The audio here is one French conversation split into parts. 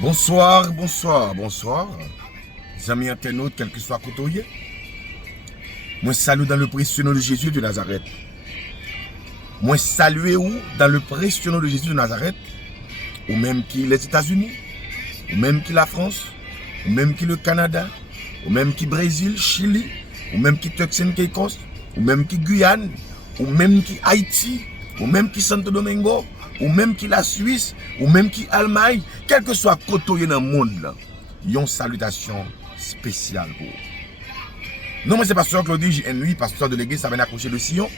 Bonsoir, bonsoir, bonsoir. Amis internautes, quel que soit côtoyé. Moi salue dans le précieux nom de Jésus de Nazareth. Moi salue où dans le précieux nom de Jésus de Nazareth. Ou même qui les États-Unis, ou même qui la France, ou même qui le Canada, ou même qui Brésil, Chili, ou même qui Turks and Caicos, ou même qui Guyane, ou même qui Haïti, ou même qui Santo Domingo, ou même qui la Suisse, ou même qui Allemagne, quel que soit côté dans le monde, là, une salutation spéciale pour vous. Non, moi c'est pasteur Claudie J.N.Louis, pasteur de l'église Savane accroché de Sion,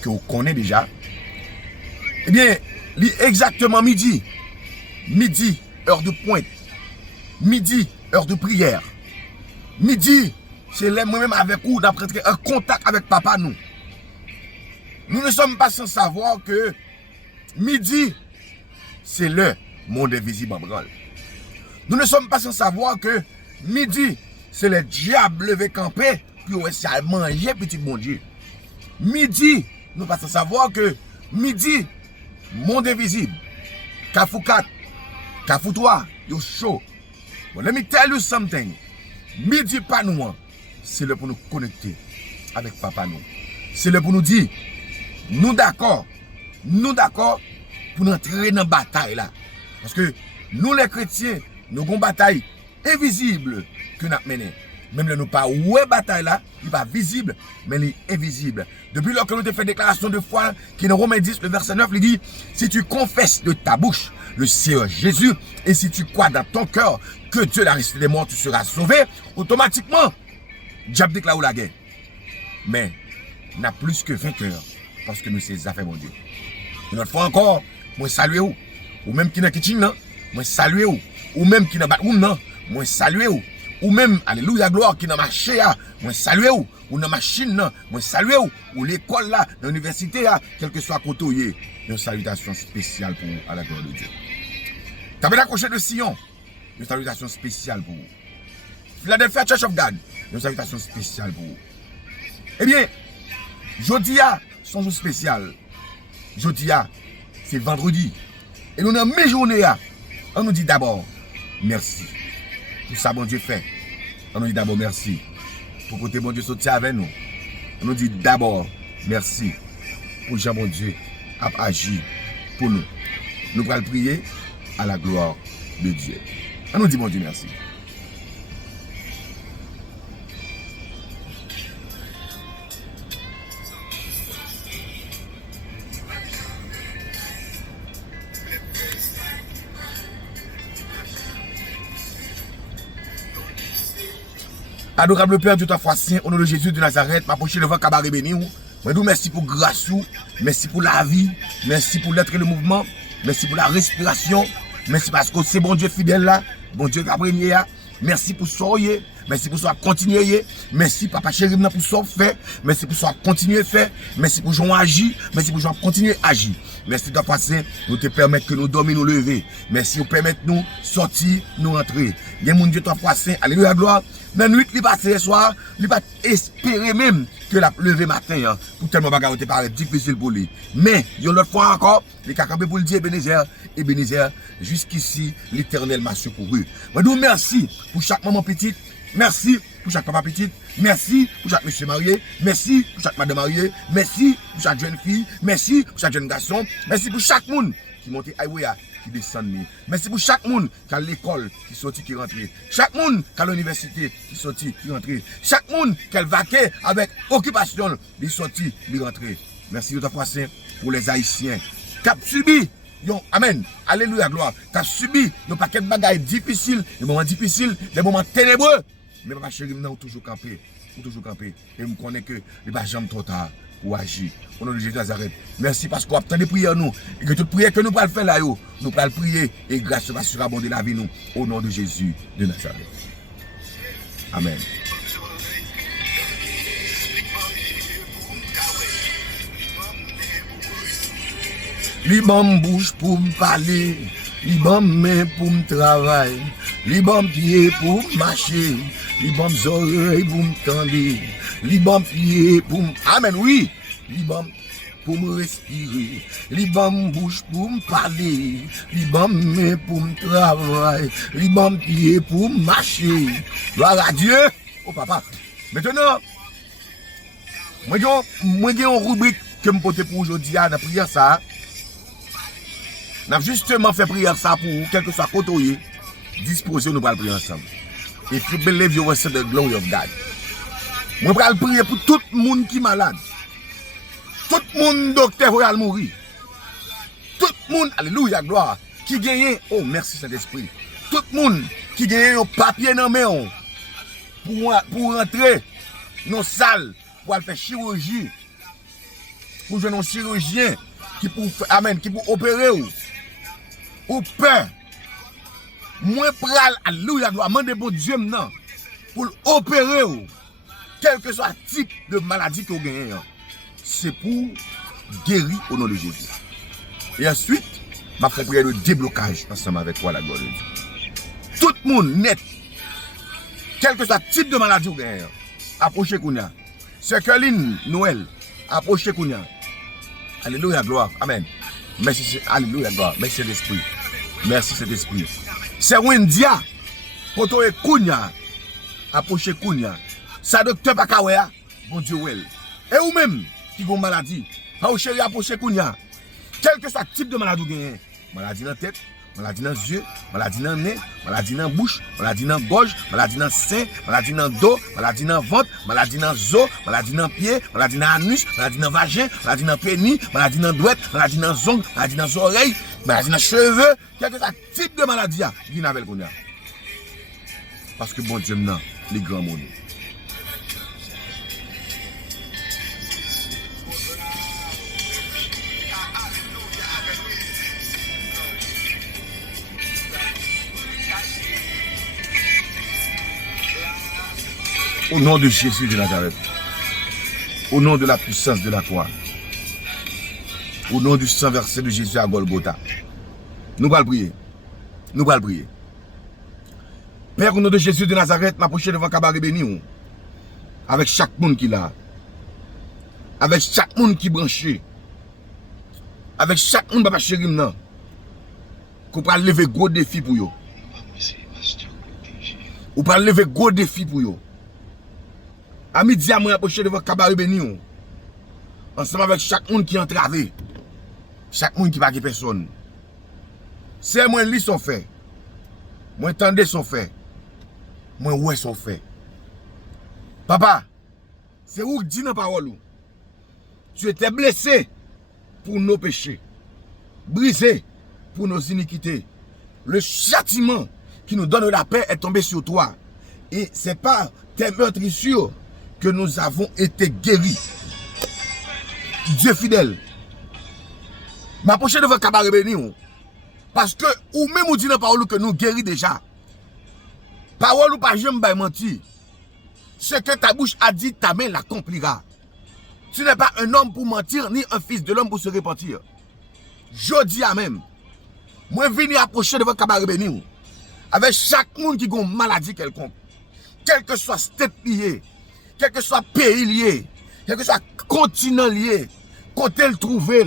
que vous connaissez déjà. Eh bien, exactement midi, heure de pointe, midi, heure de prière, midi, c'est là moi-même avec vous, d'après un contact avec papa nous. Nous ne sommes pas sans savoir que midi, c'est le monde invisible en branle. Nous ne sommes pas sans savoir que midi, c'est le diable levé campé, puis on essaie de manger petit bon Dieu. Midi, nous ne sommes pas sans savoir que midi, monde invisible, Kafou 4, Kafou 3, yo chaud. But let me tell you something. Midi pas nous, c'est le pour nous connecter avec papa nous. C'est le pour nous dire, nous d'accord pour nous entrer dans la bataille là. Parce que nous les chrétiens, nous avons une bataille invisible que nous avons menée. Même là, nous pas ouais bataille là, il n'est pas visible, mais il est invisible. Depuis lors que nous avons fait déclaration de foi, qui est dans Romains 10, le verset 9, il dit, si tu confesses de ta bouche le Seigneur Jésus, et si tu crois dans ton cœur que Dieu l'a ressuscité des morts, tu seras sauvé, automatiquement, diable déclare la guerre. Mais, n'a plus que vainqueur, parce que nous sommes affaires, mon Dieu. Une autre fois encore, moi salue vous. Ou même qui dans le kitchen, moi salue vous. Ou même qui dans le bathroom, moi salue vous. Ou même, alléluia, gloire, qui dans ma chéa, moi salue vous. Ou dans ma machine, moi salue vous. Ou l'école là, l'université là, quel que soit côté, une salutation spéciale pour vous, à la gloire de Dieu. T'avais accroché de Sion, une salutation spéciale pour vous. Philadelphia Church of God, une salutation spéciale pour vous. Eh bien, jeudi a son jour spécial. Jeudi a, c'est vendredi. Et nous dans mes journées, on nous dit d'abord merci. Pour ça, bon Dieu fait. On nous dit d'abord merci. Pour côté bon Dieu sortir avec nous. On nous dit d'abord merci. Pour Jean bon Dieu a agi pour nous. Nous allons prier à la gloire de Dieu. On nous dit bon Dieu merci. Adorable Père, Dieu toi saint, au nom de Jésus de Nazareth, m'approcher devant cabaret béni. Moi, merci pour grâce, merci pour la vie, merci pour l'être et le mouvement, merci pour la respiration, merci parce que c'est bon Dieu fidèle là, bon Dieu qui a premier là. Merci pour ça, merci pour ça continuer, merci papa chéri pour ça fait, merci pour ça continuer faire, merci pour Jean agir, merci pour Jean continuer agir. Merci de passer, nous te permettre que nous dormions, nous lever. Merci de permettre nous sortir, nous rentrer. Il y a mon Dieu toi saint, alléluia gloire. Dans la nuit, il passe ce soir, il va espérer même que la lever matin, hein, pour tellement bagarre te paraît difficile pour lui. Mais, il y a l'autre fois encore, il a campé pour le dire Ebenezer, jusqu'ici, l'Éternel m'a secouru. Moi, nous merci pour chaque maman petite, merci pour chaque papa petite, merci pour chaque monsieur marié, merci pour chaque madame mariée, merci pour chaque jeune fille, merci pour chaque jeune garçon, merci pour chaque monde qui monte à qui descend. Merci pour chaque monde qui a l'école qui sortit, qui rentre. Chaque monde qui a l'université qui sortit, qui rentre. Chaque monde qui a vaqué avec occupation, qui sortit, qui rentre. Merci de ta saint pour les Haïtiens qui ont subi. Amen. Alléluia, gloire. Tu as subi un paquet de bagailles difficiles, des moments difficiles, des moments ténébreux. Mais papa chéri, nous toujours campé. Et nous connaissons que les pas jamais trop tard pour agir. Au nom de Jésus de Nazareth. Merci parce qu'on a tant de prières nous. Et que toute prière que nous allons faire là, nous allons prier et grâce va surabonder la vie nous. Au nom de Jésus de Nazareth. Amen. Li bon bouche pour me parler, li bon main pour me travailler, li bon pied pour marcher, li bon oreilles pour me tendre, li bon pied pour me... Amen, oui. Li bon pour me respirer. Li bam bouche pour me parler. Li bam main pour me travailler. Li bam pied pour marcher. Gloire à Dieu. Oh papa. Maintenant, moi j'ai une rubrique que me porte pour aujourd'hui dans la prière ça. N'a justement fait prière ça pour quel que soit côté disposer nous pour prier ensemble. If you believe you will see the glory of God. Moi vais prier pour tout le monde qui est malade. Tout le monde docteur va mourir. Tout le monde, alléluia, gloire, qui gagne, oh merci Saint-Esprit. Tout le monde qui gagne un papier dans la main pour rentrer dans la salle, pour faire chirurgie, pour jouer un chirurgien qui pour amen, qui pour opérer ou peur. Moi pral, alléluia, gloire, demander bon Dieu maintenant pour opérer ou. Quel que soit le type de maladie que vous gagnez, c'est pour guérir au nom de Jésus. Et ensuite, je vais prier le déblocage ensemble avec toi, la gloire de Dieu. Tout le monde net, quel que soit le type de maladie que vous gagnez, approchez Kounia. C'est Caroline Noël, approchez Kounia. Alléluia, gloire. Amen. Merci, alléluia, gloire. Merci l'Esprit. Merci cet esprit. C'est Wendia, poto et Kounia, approchez Kounia. Sa docteur Bakawea, bon Dieu, well. Et ou même, qui ont maladie, pas chéri approcher Kounia. Quel que soit le type de maladie vous gagnez, maladie dans la tête, maladie dans les yeux, maladie dans le nez, maladie dans la bouche, maladie dans la gorge, maladie dans le sein, maladie dans le dos, maladie dans le ventre, maladie dans les os, maladie dans le pied, maladie dans l'anus, maladie dans le vagin, maladie dans le pénis, maladie dans le doigt, maladie dans les ongles, maladie dans les oreilles, maladie dans les cheveux, quel que soit le type de maladie, il y a avec Kounia. Parce que bon Dieu, non, les grands mots. Au nom de Jésus de Nazareth, au nom de la puissance de la croix, au nom du sang versé de Jésus à Golgotha, nous allons prier. Nous allons prier. Père, au nom de Jésus de Nazareth, m'approcher devant Cabaret béni, avec chaque monde qui l'a, avec chaque monde qui branché, avec chaque monde qui chéri maintenant, qu'on peut lever gros défi pour eux. Ou peut lever gros défi pour eux. À midi, à moi, approcher devant Cabaret béni, ensemble avec chaque monde qui est entravé, chaque monde qui n'a pas personne. C'est moi qui sont fait, moi entendez son fait, moi ouais son fait. Papa, c'est où que dit dans la parole, tu étais blessé pour nos péchés, brisé pour nos iniquités. Le châtiment qui nous donne la paix est tombé sur toi. Et c'est pas tes meurtrissures que nous avons été guéris. Dieu fidèle. M'approcher devant Cabaret béni. Parce que, ou même ou dit dans la parole que nous guéris déjà. Parole ou pas jamais menti. Ce que ta bouche a dit, ta main l'accomplira. Tu n'es pas un homme pour mentir, ni un fils de l'homme pour se repentir. Je dis à même. Moi, venir approcher devant Cabaret béni. Avec chaque monde qui a une maladie quelconque. Quel que soit state lié. Quel que soit pays lié, quel que soit continent lié, côté le trouver,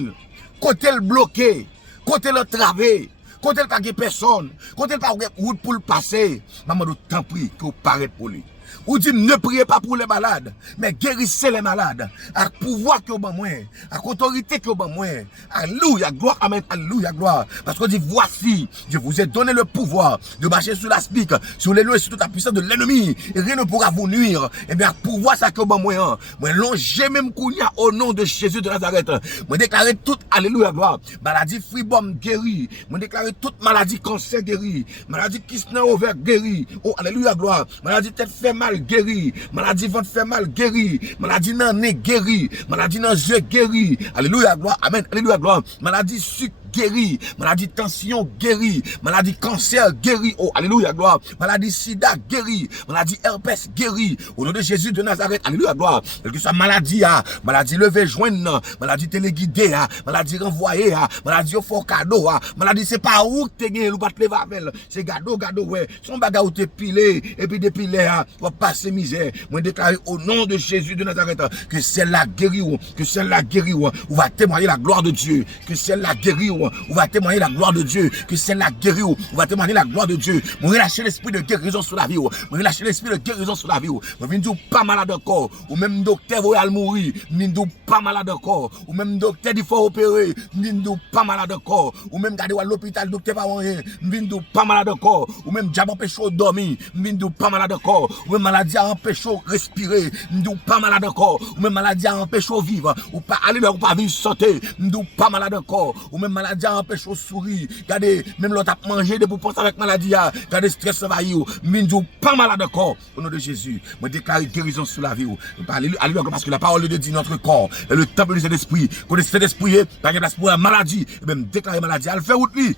côté le bloqué, côté le traver, côté le pas de personne, côté le pas de route pour le passer, maman de temps prie que vous paraît pour lui. Ou dit ne priez pas pour les malades, mais guérissez les malades. À pouvoir que vous avez moins, à autorité que vous avez moins. Alléluia, gloire, amen, alléluia, gloire. Parce qu'on dit voici, je vous ai donné le pouvoir de marcher sur la spique, sur les lieux et sur toute la puissance de l'ennemi. Et rien ne pourra vous nuire. Et bien, à pouvoir ça que vous avez moins. Moi, longez même Kounia au nom de Jésus de Nazareth. Moi, déclaré toute, alléluia, gloire. Maladie fribom guérie. Moi, déclaré toute maladie cancer guérie. Maladie kysna ouvert guérie. Oh, alléluia, gloire. Maladie tête fait mal guéri, maladie ventre fait mal guéri, maladie dans nez guéri, maladie dans yeux guéri, alléluia gloire, amen, alléluia gloire, maladie sucre guéri, maladie tension guéri, maladie cancer guéri, oh alléluia gloire, maladie sida guéri, maladie herpès guéri, au nom de Jésus de Nazareth, alléluia gloire, quelle que soit maladie, maladie levé joindre, maladie téléguidée, maladie renvoyée, maladie au fort cadeau, maladie c'est pas où t'es gagné ou pas te lever avec, c'est gado ouais, son bagage où t'es pilé, et puis dépilé, va passer misère, moi déclarer au nom de Jésus de Nazareth, que celle-là guéri, que celle-là guéri, on va témoigner la gloire de Dieu, que celle-là guéri, on va témoigner la gloire de Dieu, que celle-là guéri, on va témoigner la gloire de Dieu, moi relâcher l'esprit de guérison sur la vie, moi relâcher l'esprit de guérison sur la vie, moi viens pas malade encore, ou même docteur va mourir, viens pas malade encore, ou même docteur il faut opérer, viens pas malade encore, ou même garder à l'hôpital docteur pas rien, viens pas malade encore, ou même diable empêche dormir, viens pas malade encore, ou même maladie empêche respirer, viens pas malade encore, ou même maladie empêche vivre, ou pas aller ou pas vivre santé, viens pas malade encore, ou même maladie empêche sourire, regardez même l'autre a mangé de pour penser avec maladie, regardez stress envahir, viens pas malade encore, au nom de Jésus, moi déclare guérison sur la vie, alléluia, parce que la parole de Dieu notre corps, et le temple de cet esprit, quand le Saint-Esprit pas de place pour la maladie, et même déclarer maladie, elle fait route lui,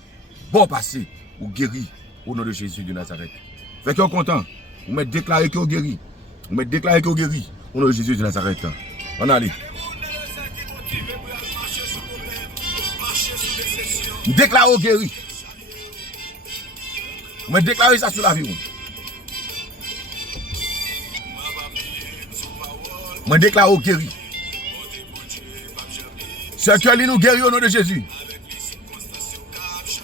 bon passé, ou guéri, au nom de Jésus de Nazareth. Fait qu'on est content, vous mettez déclarer qu'on guérit, vous mettez déclarer qu'on guérit, au nom de Jésus de Nazareth. On allez. Déclare au guéri. Vous mettez déclarer ça sur la vie. Vous mettez déclarer au guéri. Ce que lui nous guérit au nom de Jésus.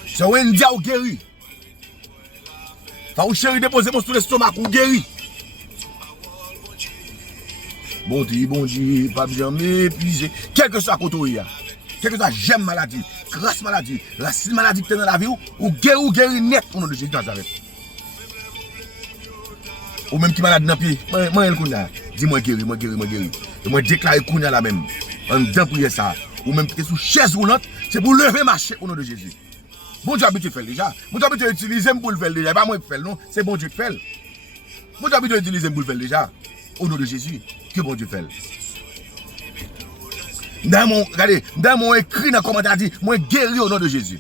Ce Wendy au guéri. Faut chéri déposer mon sur l'estomac ou guéri. Bon Dieu, pas bien m'épuiser. Quel que soit côté, quel que soit j'aime maladie, grâce maladie, racine maladie que tu dans la vie, ou guéri net au nom de Jésus de Nazareth. Ou même qui malade dans le pied, moi, dis-moi guéri. Et moi, déclare Kounia la même. En dedans prier ça. Ou même qui est sous chaise roulante, c'est pour lever marcher au nom de Jésus. Bon Dieu habitué de faire déjà. Bon Dieu habitué d'utiliser pour le faire déjà. Pas moi qui fais non, c'est bon Dieu qui fait. Bon Dieu habitué d'utiliser pour le faire déjà. Au nom de Jésus, que bon Dieu fait. Regardez, dans mon écrit dans le commentaire, dit, moi guéri au nom de Jésus.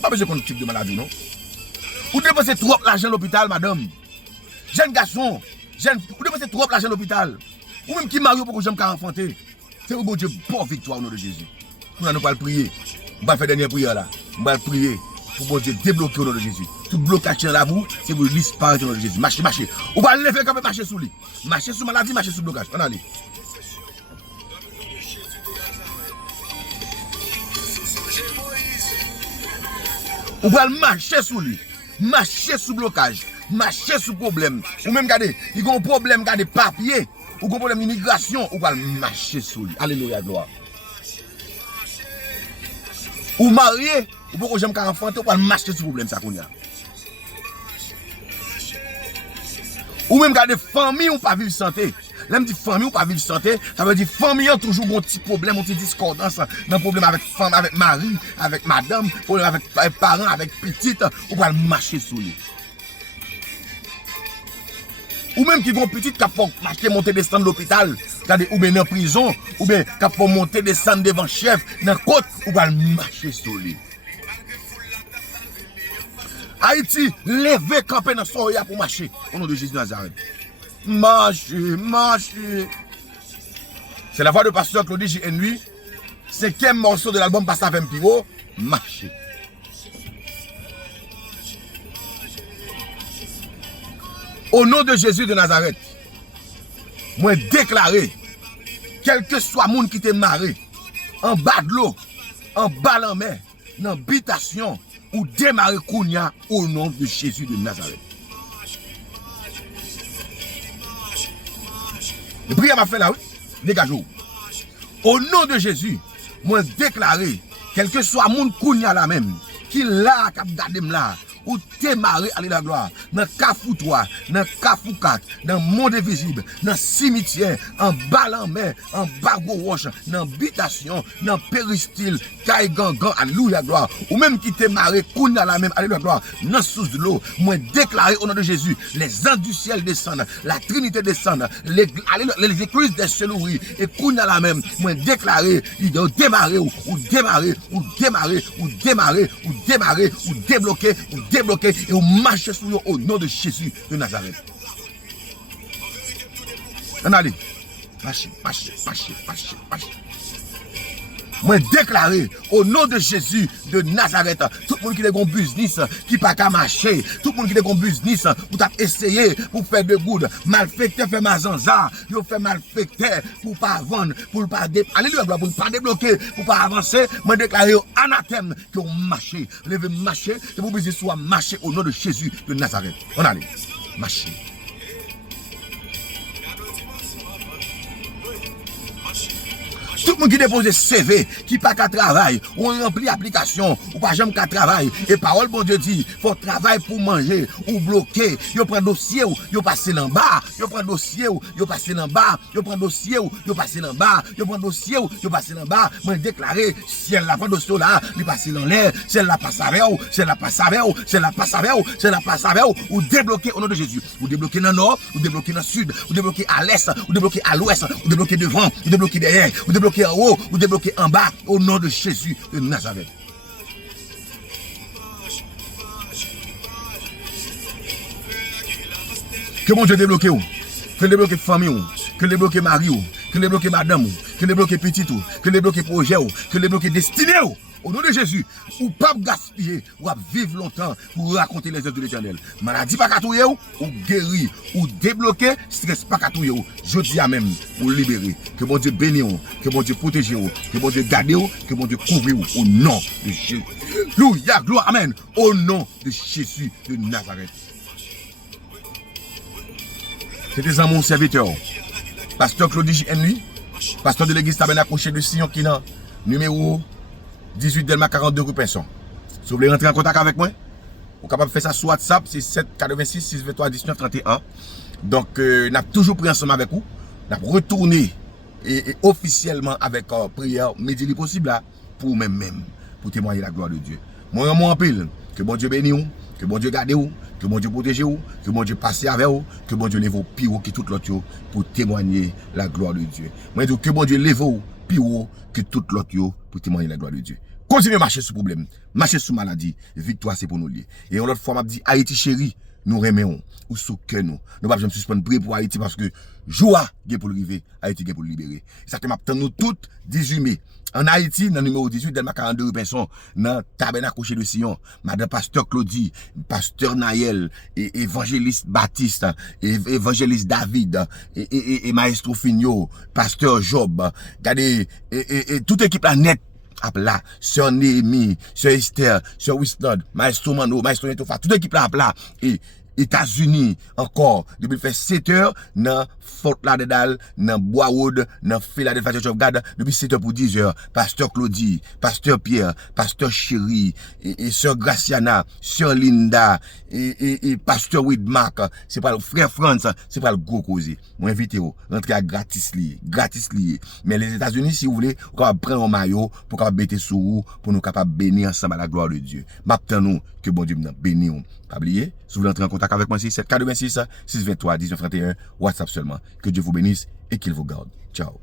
Pas besoin qu'on type de maladie, non? Vous dépensez trop l'argent à l'hôpital, madame. Jeune garçon, vous dépensez trop l'argent à l'hôpital. Ou même qui marie pour que j'aime qu'à enfanter. C'est au bon Dieu, bon victoire au nom de Jésus. Nous allons pas le prier. On va faire dernière prière là. On va le prier. Pour bon Dieu débloquer au nom de Jésus. Tout blocage dans la boue, c'est pour disparaître au nom de Jésus. Marchez. On va lever quand même marcher sous lui. Marcher sous maladie, marcher sous blocage. On allez. On va marcher sous lui. Marcher sous blocage. Marcher sous problème. Ou même regardez, il y a un problème, regardez, papier. Ou un problème d'immigration. On va marcher sous lui. Alléluia, gloire. Ou marié, ou pourquoi j'aime qu'un enfant, on va marcher sur le problème ça qu'on a. Ou même garder famille ou pas vivre santé. Là, me dit famille ou pas vivre santé, ça veut dire famille a toujours un petit problème, un petit discordance, un problème avec femme, avec mari, avec madame, problème avec parents, avec petite, on va marcher sur lui. Ou même qui vont petite qui vont marcher, monter, descendre de l'hôpital, ou bien dans la prison, ou bien qui vont monter, descendre devant le chef, dans la côte, ou va marcher sur lui. Haïti, levez, camper dans son pour marcher, au nom de Jésus de Nazareth. Marcher. C'est la voix de pasteur Claudie J.N.lui, 5e morceau de l'album Pasteur Vempiro, marcher. Au nom de Jésus de Nazareth, moi déclarer, quel que soit le monde qui te marre, en bas de l'eau, en bas de la mer, dans l'habitation, ou démarrer Kounia au nom de Jésus de Nazareth. Le prière m'a fait là, oui, dégagez-vous. Au nom de Jésus, moi déclarer, quel que soit le monde Kounia là même, qui là, qui a gardé là, ou démarrer aller la gloire. Dans Kafoutois, dans Kafoukat, dans monde invisible, dans cimetière, en bas en mer, en bas roche, dans habitation, dans péristyle, caille gangan, alléluia gloire. Ou même qui démarrer, kouna la même, alléluia gloire, dans source de l'eau, moi déclarer au nom de Jésus, les anges du ciel descendent, la Trinité descend, les églises des cieux ouvrent, et kouna la même, moi déclarer, il doit démarrer, ou démarrer, ou démarrer, ou démarrer, ou démarrer, ou débloquer, et ou marcher sur eux au nom de Jésus de Nazareth. On allez, marchez. Moi déclarer au nom de Jésus de Nazareth, tout le monde qui a un business qui pas qu'à marcher, tout le monde qui a un business pour essayer pour faire de good, malfecteur fait mazanza, yo fait malfecteur pour pas vendre, pour pas alléluia pour pas débloquer, pour pas avancer, moi déclarer anathème que on marcher, levez marcher, et vous business soit marcher au nom de Jésus de Nazareth. On allez, marcher. Tout le monde qui dépose CV, qui pas qu'à travail, ou remplit application, ou pas jamais qu'à travail, et parole bon Dieu dit, faut travail pour manger, ou bloquer, yo prend dossier, yo passer en bas, yo prend dossier, yo passer en bas, yo prend dossier, yo passer en bas, yo prend dossier, yo passer en bas, moi déclarer, si elle la prend dossier là, il passe en l'air, si elle la passe avec ou, si elle la passe avec ou, si elle la passe avec ou, si elle la passe avec ou débloquer au nom de Jésus, ou débloquer dans le nord, ou débloquer dans le sud, ou débloquer à l'est, ou débloquer à l'ouest, ou débloquer devant, ou débloquer derrière, ou débloquer en haut ou débloquer en bas au nom de Jésus de Nazareth. Que mon Dieu débloque où? Que débloque famille, que débloque mari, que débloque madame, que débloque petit, que débloque projet, que débloque destiné. Au nom de Jésus, ou pas gaspiller, ou vivre longtemps pour raconter les œuvres de l'Éternel. Maladie pas katouye ou guérir, ou débloquer, stress pas katouye ou. Je dis à même, pour libérer. Que mon Dieu bénisse, que mon Dieu protège, que mon Dieu garde, que mon Dieu couvre au nom de Jésus. Alléluia, gloire, amen. Au nom de Jésus de Nazareth. C'était mon serviteur, pasteur Claudie J.N. pasteur de l'église Tabernacle de Sion qui n'a numéro 18 Delma 42 rue Pinson. Si vous voulez rentrer en contact avec moi, vous êtes capable de faire ça sur WhatsApp, c'est 786 623 19 31. Donc, nous avons toujours pris ensemble avec vous. Nous avons retourné et officiellement avec prière, midi possible là, pour même, pour témoigner la gloire de Dieu. Moi, en pile, que bon Dieu bénisse, que bon Dieu garde, que bon Dieu protège, que bon Dieu passe avec vous, que bon Dieu lève au pire que tout l'autre pour témoigner la gloire de Dieu. Moi, je dis que bon Dieu lève au pire que tout l'autre pour témoigner la gloire de Dieu. Continuez à marcher sur le problème, marcher sur maladie, victoire c'est pour nous lier. Et en l'autre fois, m'a dit Haïti chéri, nous remettons, ou sous que nous. Nous ne pouvons pas suspendre prier pour Haïti parce que joie est pour le river, Haïti est pour le libérer. C'est ça que m'attend nous toutes 18 mai. En Haïti, dans le numéro 18, Delma 42 rue Pinson, dans Tabernacle de Sion, Madame Pasteur Claudie, Pasteur Naël, et évangéliste Baptiste, et évangéliste David, et Maestro Finio, Pasteur Job, regardez, et toute équipe là net, là, Sœur Néhémie, Sœur Esther, Sœur Wisnod, Maestro Mano, Maestro Netofa, toute équipe là, et États-Unis encore, depuis fait 7 heures, dans Fort Lauderdale, dans Boiswood, dans Philadelphia Church of God, depuis 7 heures pour 10 heures, Pasteur Claudie, Pasteur Pierre, Pasteur Chéri, et Sœur Graciana, Sœur Linda, et Pasteur Widmark, c'est pas le frère France, c'est pas le gros causé. Moi, invitez-vous, rentrez à gratis lié. Mais les États-Unis, si vous voulez, vous pouvez prendre un maillot, pour qu'on bêter sur vous, pour nous capables bénir ensemble à la gloire de Dieu. M'attendons que bon Dieu nous bénisse. Pas oublier, si vous voulez entrer en contact avec moi, c'est 786 623 1931, WhatsApp seulement. Que Dieu vous bénisse et qu'il vous garde. Ciao.